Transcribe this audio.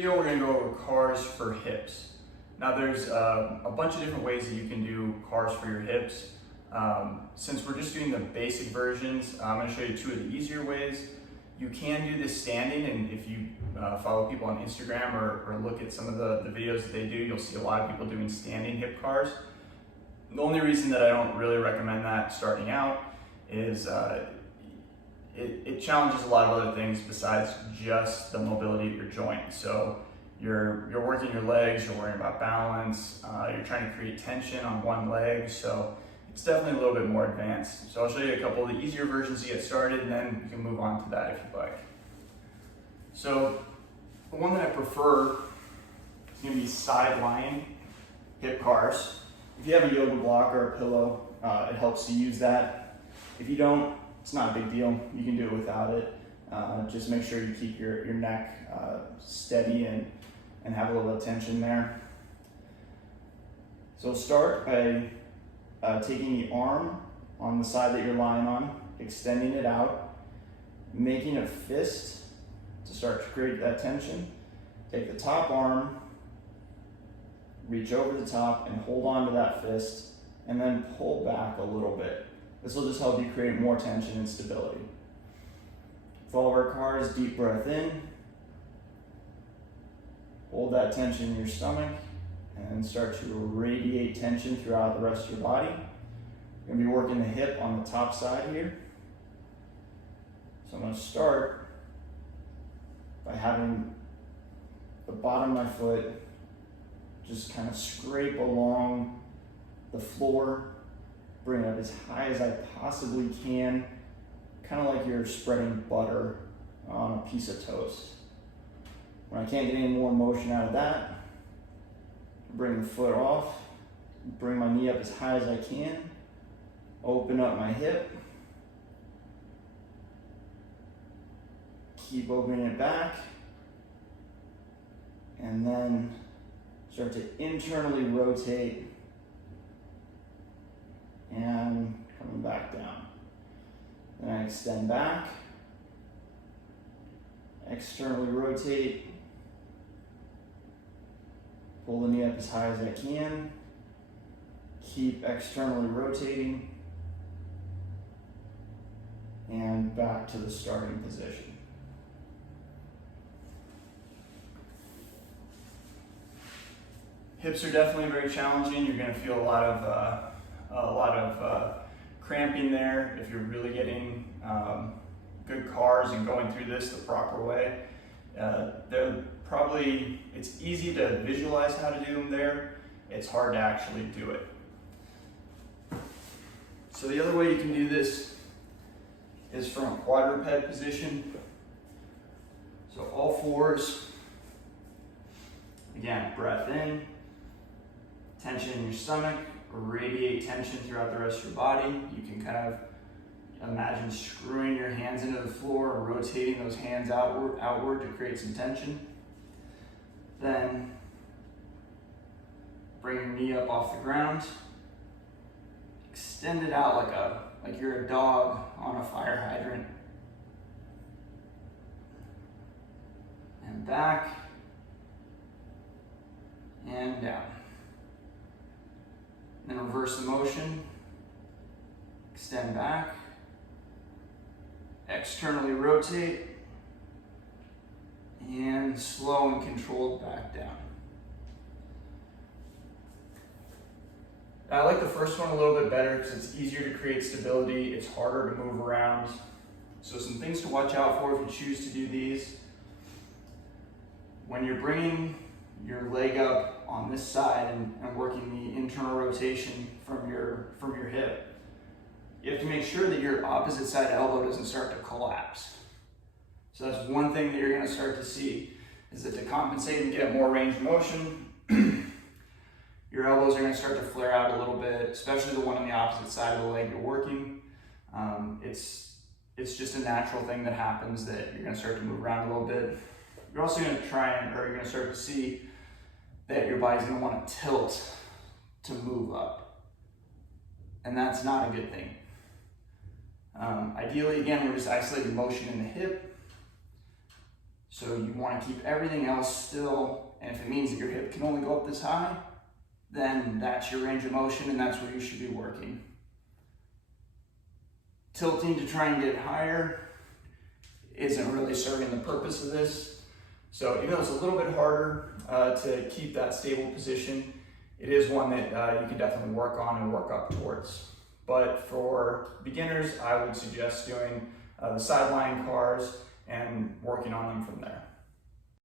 Video, we're going to go over cars for hips. Now there's a bunch of different ways that you can do cars for your hips. Since we're just doing the basic versions, I'm going to show you two of the easier ways. You can do this standing, and if you follow people on Instagram or look at some of the videos that they do, you'll see a lot of people doing standing hip cars. The only reason that I don't really recommend that starting out is it challenges a lot of other things besides just the mobility of your joint. So you're working your legs, you're worrying about balance, you're trying to create tension on one leg, so it's definitely a little bit more advanced. So I'll show you a couple of the easier versions to get started, and then you can move on to that if you'd like. So the one that I prefer is going to be side lying hip cars. If you have a yoga block or a pillow, it helps to use that. If you don't, it's not a big deal. You can do it without it. Just make sure you keep your neck steady and have a little tension there. So start by taking the arm on the side that you're lying on, extending it out, making a fist to start to create that tension. Take the top arm, reach over the top and hold on to that fist, and then pull back a little bit. This will just help you create more tension and stability. For all of our cars, deep breath in, hold that tension in your stomach, and start to radiate tension throughout the rest of your body. You're gonna be working the hip on the top side here. So I'm gonna start by having the bottom of my foot just kind of scrape along the floor, bring it up as high as I possibly can, kind of like you're spreading butter on a piece of toast. When I can't get any more motion out of that, bring the foot off, bring my knee up as high as I can, open up my hip, keep opening it back, and then start to internally rotate and coming back down. Then I extend back, externally rotate, pull the knee up as high as I can, keep externally rotating, and back to the starting position. Hips are definitely very challenging. You're going to feel a lot of cramping there if you're really getting good cars and going through this the proper way. It's easy to visualize how to do them there. It's hard to actually do it. So the other way you can do this is from a quadruped position. So all fours. Again, breath in, tension in your stomach, radiate tension throughout the rest of your body. You can kind of imagine screwing your hands into the floor or rotating those hands outward to create some tension. Then bring your knee up off the ground. Extend it out like you're a dog on a fire hydrant. And back and down. Then reverse the motion. Extend back. Externally rotate. And slow and controlled back down. I like the first one a little bit better because it's easier to create stability. It's harder to move around. So some things to watch out for if you choose to do these. When you're bringing your leg up on this side and working the internal rotation from your hip, you have to make sure that your opposite side elbow doesn't start to collapse. So that's one thing that you're going to start to see, is that to compensate and get more range of motion, your elbows are going to start to flare out a little bit, especially the one on the opposite side of the leg you're working. It's just a natural thing that happens, that you're going to start to move around a little bit. You're also going to you're going to start to see that your body's going to want to tilt to move up. And that's not a good thing. Ideally, again, we're just isolating motion in the hip. So you want to keep everything else still, and if it means that your hip can only go up this high, then that's your range of motion and that's where you should be working. Tilting to try and get it higher isn't really serving the purpose of this. So even though it's a little bit harder to keep that stable position, it is one that you can definitely work on and work up towards. But for beginners, I would suggest doing the sideline cars and working on them from there.